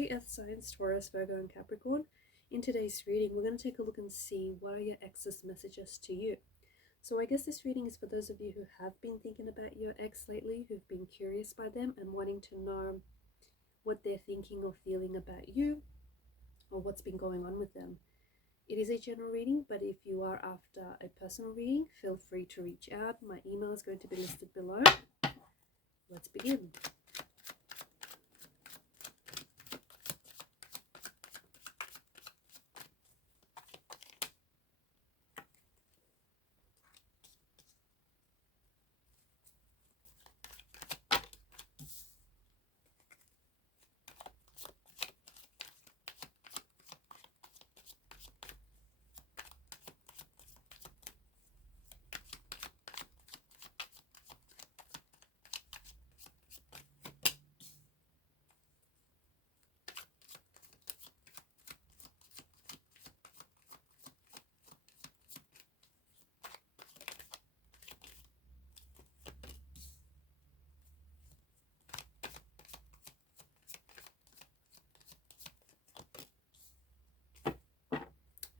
Hey Earth signs, Taurus, Virgo and Capricorn. In today's reading, we're going to take a look and see what are your ex's messages to you. So I guess this reading is for those of you who have been thinking about your ex lately, who've been curious by them and wanting to know what they're thinking or feeling about you or what's been going on with them. It is a general reading, but if you are after a personal reading, feel free to reach out. My email is going to be listed below. Let's begin.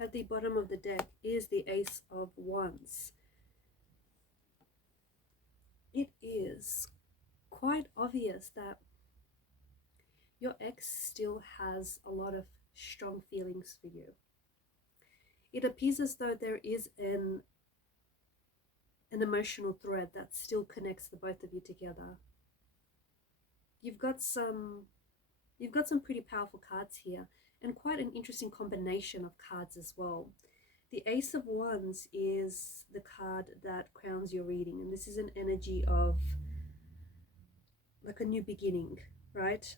At the bottom of the deck is the Ace of Wands. It is quite obvious that your ex still has a lot of strong feelings for you. It appears as though there is an emotional thread that still connects the both of you together. You've got some pretty powerful cards here, and quite an interesting combination of cards as well. The Ace of Wands is the card that crowns your reading, and this is an energy of like a new beginning, right?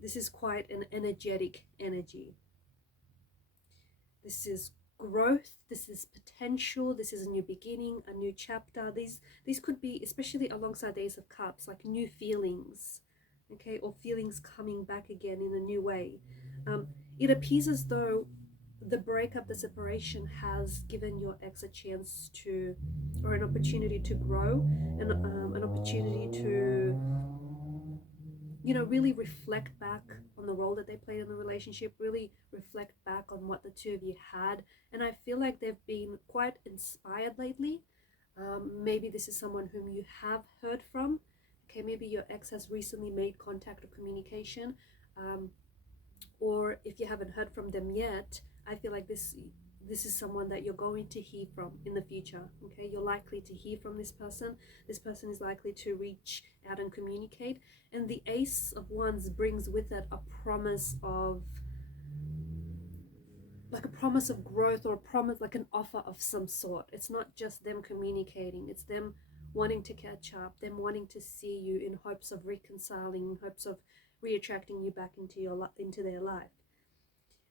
This is quite an energetic energy. This is growth, this is potential, this is a new beginning, a new chapter. These could be, especially alongside the Ace of Cups, like new feelings, okay, or feelings coming back again in a new way. It appears as though the breakup, the separation has given your ex a chance to, or an opportunity to grow, and an opportunity to, you know, really reflect back on the role that they played in the relationship, really reflect back on what the two of you had. And I feel like they've been quite inspired lately. Maybe this is someone whom you have heard from. Okay, maybe your ex has recently made contact or communication. Or if you haven't heard from them yet, I feel like this is someone that you're going to hear from in the future. Okay, you're likely to hear from this person. This person is likely to reach out and communicate. And the Ace of Wands brings with it a promise of, like a promise of growth, or a promise, like an offer of some sort. It's not just them communicating, it's them wanting to catch up, them wanting to see you in hopes of reconciling, in hopes of reattracting you back into their life.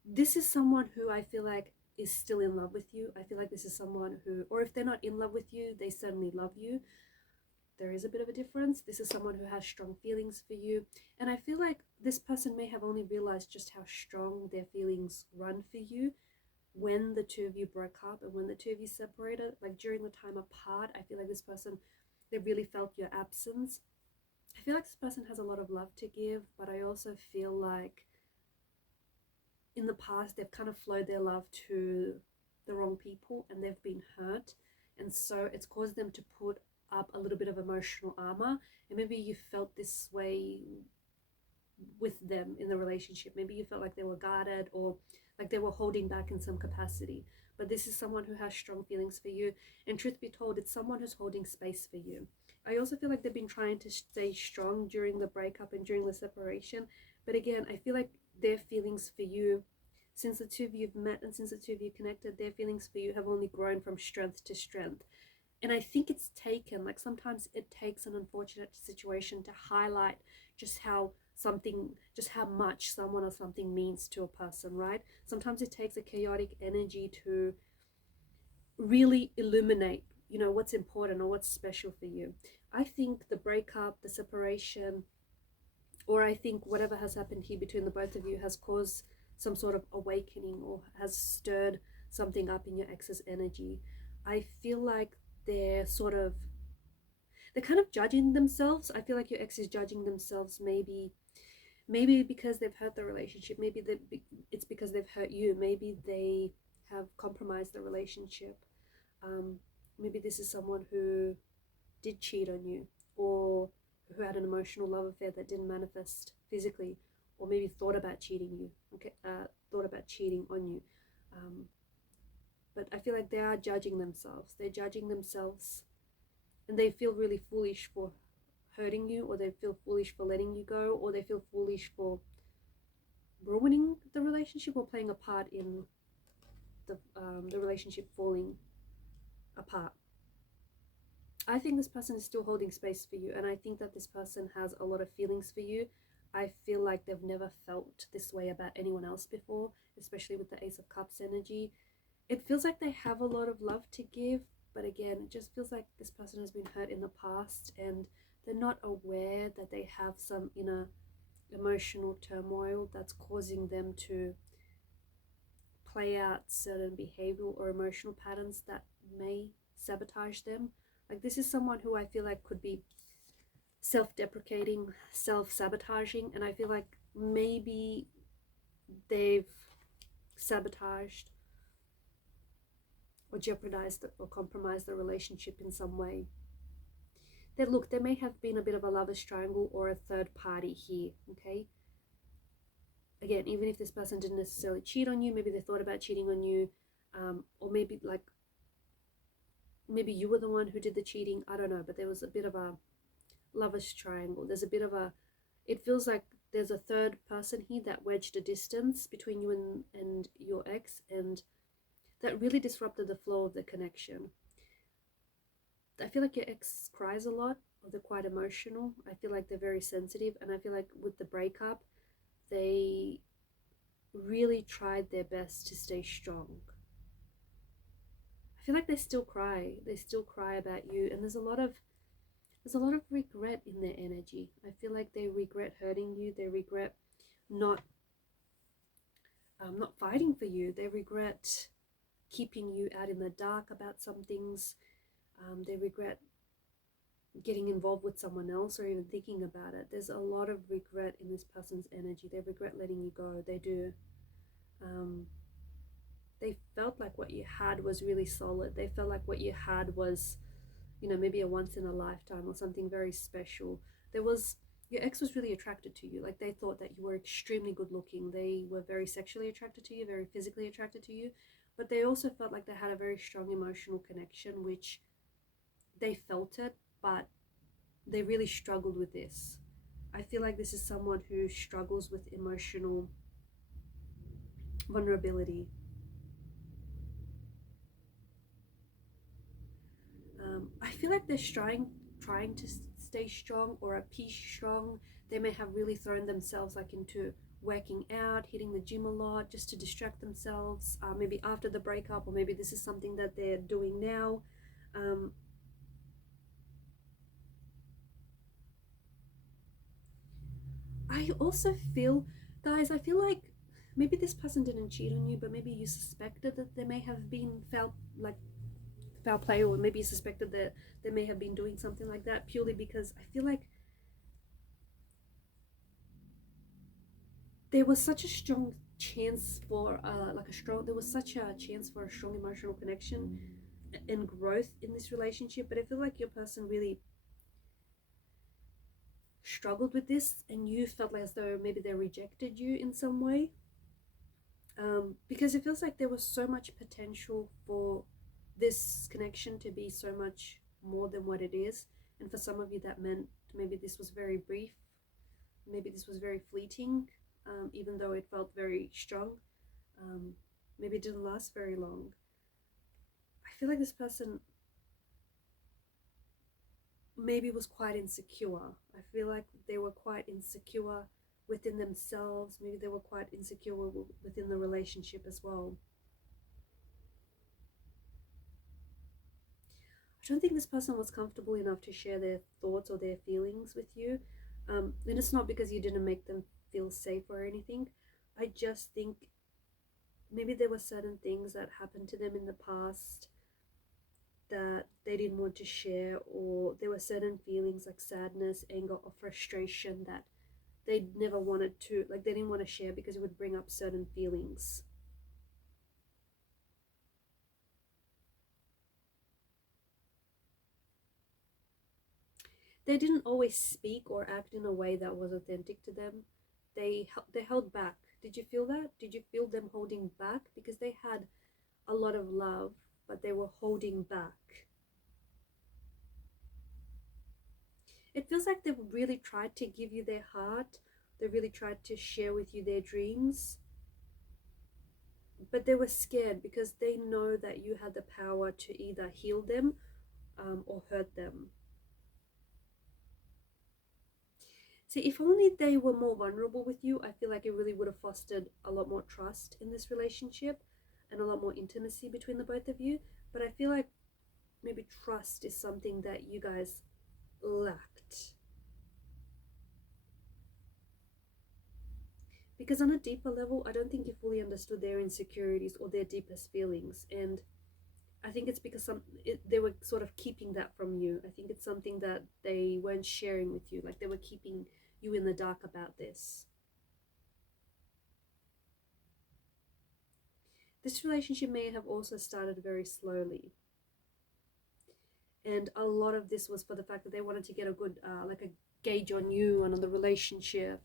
This is someone who I feel like is still in love with you. I feel like this is someone who, or if they're not in love with you, they certainly love you. There is a bit of a difference. This is someone who has strong feelings for you. And I feel like this person may have only realized just how strong their feelings run for you when the two of you broke up and when the two of you separated. Like during the time apart, I feel like this person, they really felt your absence. I feel like this person has a lot of love to give, but I also feel like in the past they've kind of flowed their love to the wrong people and they've been hurt, and so it's caused them to put up a little bit of emotional armor. And maybe you felt this way with them in the relationship. Maybe you felt like they were guarded, or like they were holding back in some capacity. But this is someone who has strong feelings for you, and truth be told, it's someone who's holding space for you. I also feel like they've been trying to stay strong during the breakup and during the separation, but again, I feel like their feelings for you, since the two of you have met and since the two of you connected, their feelings for you have only grown from strength to strength. And I think it's taken, like sometimes it takes an unfortunate situation to highlight just how much someone or something means to a person, right? Sometimes it takes a chaotic energy to really illuminate, you know, what's important or what's special for you. I think the breakup, the separation, or I think whatever has happened here between the both of you has caused some sort of awakening or has stirred something up in your ex's energy. I feel like they're kind of judging themselves. I feel like your ex is judging themselves maybe Maybe because they've hurt the relationship, maybe it's because they've hurt you, maybe they have compromised the relationship. Maybe this is someone who did cheat on you, or who had an emotional love affair that didn't manifest physically, or maybe thought about cheating you, okay, thought about cheating on you. But I feel like they are judging themselves. They're judging themselves, and they feel really foolish for hurting you, or they feel foolish for letting you go, or they feel foolish for ruining the relationship or playing a part in the relationship falling apart. I think this person is still holding space for you, and I think that this person has a lot of feelings for you. I feel like they've never felt this way about anyone else before, especially with the Ace of Cups energy. It feels like they have a lot of love to give, but again, it just feels like this person has been hurt in the past, and they're not aware that they have some inner emotional turmoil that's causing them to play out certain behavioral or emotional patterns that may sabotage them. Like, this is someone who I feel like could be self-deprecating, self-sabotaging, and I feel like maybe they've sabotaged or jeopardized or compromised the relationship in some way. That, look, there may have been a bit of a lover's triangle or a third party here, okay? Again, even if this person didn't necessarily cheat on you, maybe they thought about cheating on you, or maybe you were the one who did the cheating, I don't know, but there was a bit of a lover's triangle. There's a bit of a, it feels like there's a third person here that wedged a distance between you and your ex, and that really disrupted the flow of the connection. I feel like your ex cries a lot, or they're quite emotional. I feel like they're very sensitive, and I feel like with the breakup, they really tried their best to stay strong. I feel like they still cry. They still cry about you, and there's a lot of regret in their energy. I feel like they regret hurting you. They regret not fighting for you. They regret keeping you out in the dark about some things. They regret getting involved with someone else or even thinking about it. There's a lot of regret in this person's energy. They regret letting you go. They do. They felt like what you had was really solid. They felt like what you had was, you know, maybe a once in a lifetime or something very special. Your ex was really attracted to you. Like, they thought that you were extremely good looking. They were very sexually attracted to you, very physically attracted to you, but they also felt like they had a very strong emotional connection, which they felt it, but they really struggled with this. I feel like this is someone who struggles with emotional vulnerability. I feel like they're trying to stay strong or appear strong. They may have really thrown themselves like into working out, hitting the gym a lot just to distract themselves, maybe after the breakup, or maybe this is something that they're doing now. I also feel, guys, I feel like maybe this person didn't cheat on you, but maybe you suspected that there may have been foul play, or maybe you suspected that they may have been doing something like that, purely because I feel like there was such a strong chance for there was such a chance for a strong emotional connection and growth in this relationship, but I feel like your person really struggled with this, and you felt like as though maybe they rejected you in some way, because it feels like there was so much potential for this connection to be so much more than what it is. And for some of you, that meant maybe this was very brief, maybe this was very fleeting, even though it felt very strong. Maybe it didn't last very long. I feel like this person maybe was quite insecure. I feel like they were quite insecure within themselves. Maybe they were quite insecure within the relationship as well. I don't think this person was comfortable enough to share their thoughts or their feelings with you. And it's not because you didn't make them feel safe or anything. I just think maybe there were certain things that happened to them in the past that they didn't want to share, or there were certain feelings like sadness, anger, or frustration that they never wanted to, like they didn't want to share because it would bring up certain feelings. They didn't always speak or act in a way that was authentic to them. They held back. Did you feel that? Did you feel them holding back? Because they had a lot of love, but they were holding back. It feels like they really tried to give you their heart. They really tried to share with you their dreams. But they were scared because they know that you had the power to either heal them or hurt them. See, if only they were more vulnerable with you, I feel like it really would have fostered a lot more trust in this relationship and a lot more intimacy between the both of you. But I feel like maybe trust is something that you guys lacked. Because on a deeper level, I don't think you fully understood their insecurities or their deepest feelings. And I think it's because they were sort of keeping that from you. I think it's something that they weren't sharing with you. Like they were keeping you in the dark about this. This relationship may have also started very slowly. And a lot of this was for the fact that they wanted to get a good, like a gauge on you and on the relationship.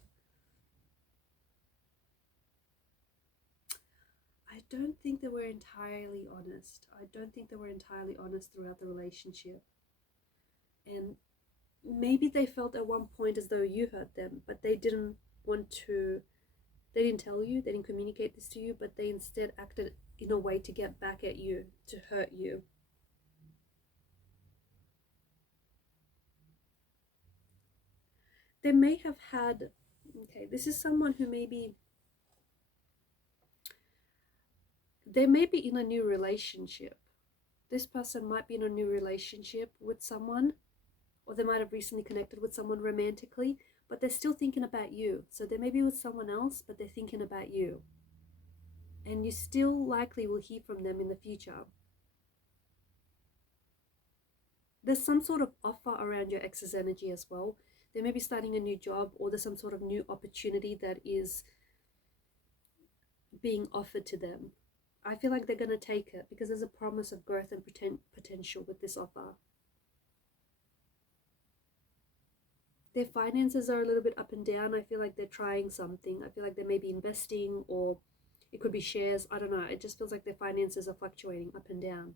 I don't think they were entirely honest. I don't think they were entirely honest throughout the relationship. And maybe they felt at one point as though you hurt them, but they didn't want to, they didn't tell you, they didn't communicate this to you, but they instead acted in a way to get back at you, to hurt you. They may have had, okay, this is someone who maybe, they may be in a new relationship. This person might be in a new relationship with someone, or they might have recently connected with someone romantically, but they're still thinking about you. So they may be with someone else, but they're thinking about you. And you still likely will hear from them in the future. There's some sort of offer around your ex's energy as well. They may be starting a new job, or there's some sort of new opportunity that is being offered to them. I feel like they're going to take it because there's a promise of growth and potential with this offer. Their finances are a little bit up and down. I feel like they're trying something. I feel like they may be investing, or it could be shares. I don't know. It just feels like their finances are fluctuating up and down.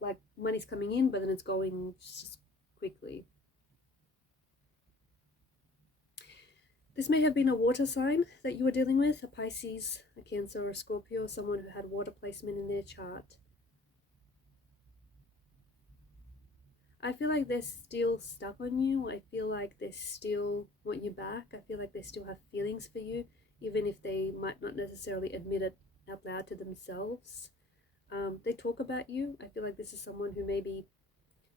Like money's coming in, but then it's going just quickly. This may have been a water sign that you were dealing with, a Pisces, a Cancer, or a Scorpio, someone who had water placement in their chart. I feel like they're still stuck on you. I feel like they still want you back. I feel like they still have feelings for you, even if they might not necessarily admit it out loud to themselves. They talk about you. I feel like this is someone who maybe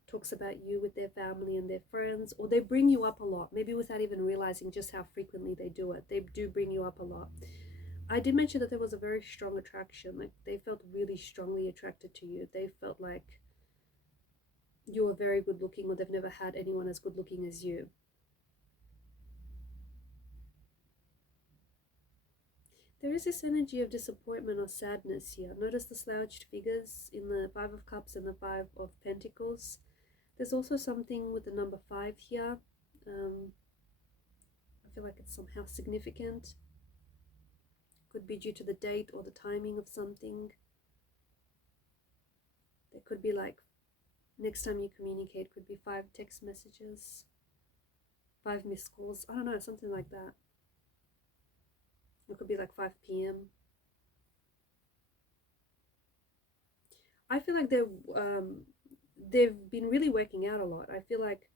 talks about you with their family and their friends, or they bring you up a lot, maybe without even realizing just how frequently they do it. They do bring you up a lot. I did mention that there was a very strong attraction. Like they felt really strongly attracted to you. They felt like you were very good looking, or they've never had anyone as good looking as you. There is this energy of disappointment or sadness here. Notice the slouched figures in the Five of Cups and the Five of Pentacles. There's also something with the number 5 here. I feel like it's somehow significant. Could be due to the date or the timing of something. There could be like, next time you communicate, could be 5 text messages, 5 missed calls. I don't know, something like that. It could be like 5 p.m. I feel like they've been really working out a lot. I feel like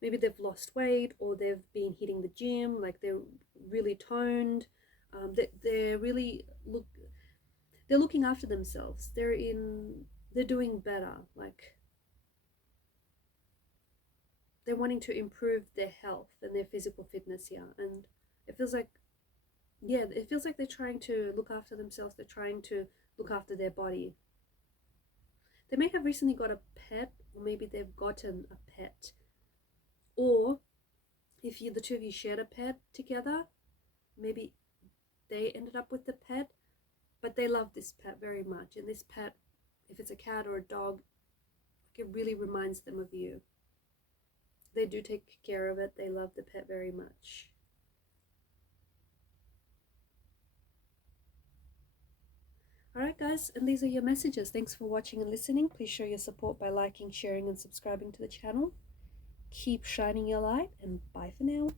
maybe they've lost weight, or they've been hitting the gym, like they're really toned. They're really they're looking after themselves. They're doing better. Like they're wanting to improve their health and their physical fitness here. And it feels like, yeah, it feels like they're trying to look after themselves. They're trying to look after their body. They may have recently got a pet, or maybe they've gotten a pet. Or if the two of you shared a pet together, maybe they ended up with the pet, but they love this pet very much. And this pet, if it's a cat or a dog, it really reminds them of you. They do take care of it. They love the pet very much. Alright guys, and these are your messages. Thanks for watching and listening. Please show your support by liking, sharing, and subscribing to the channel. Keep shining your light, and bye for now.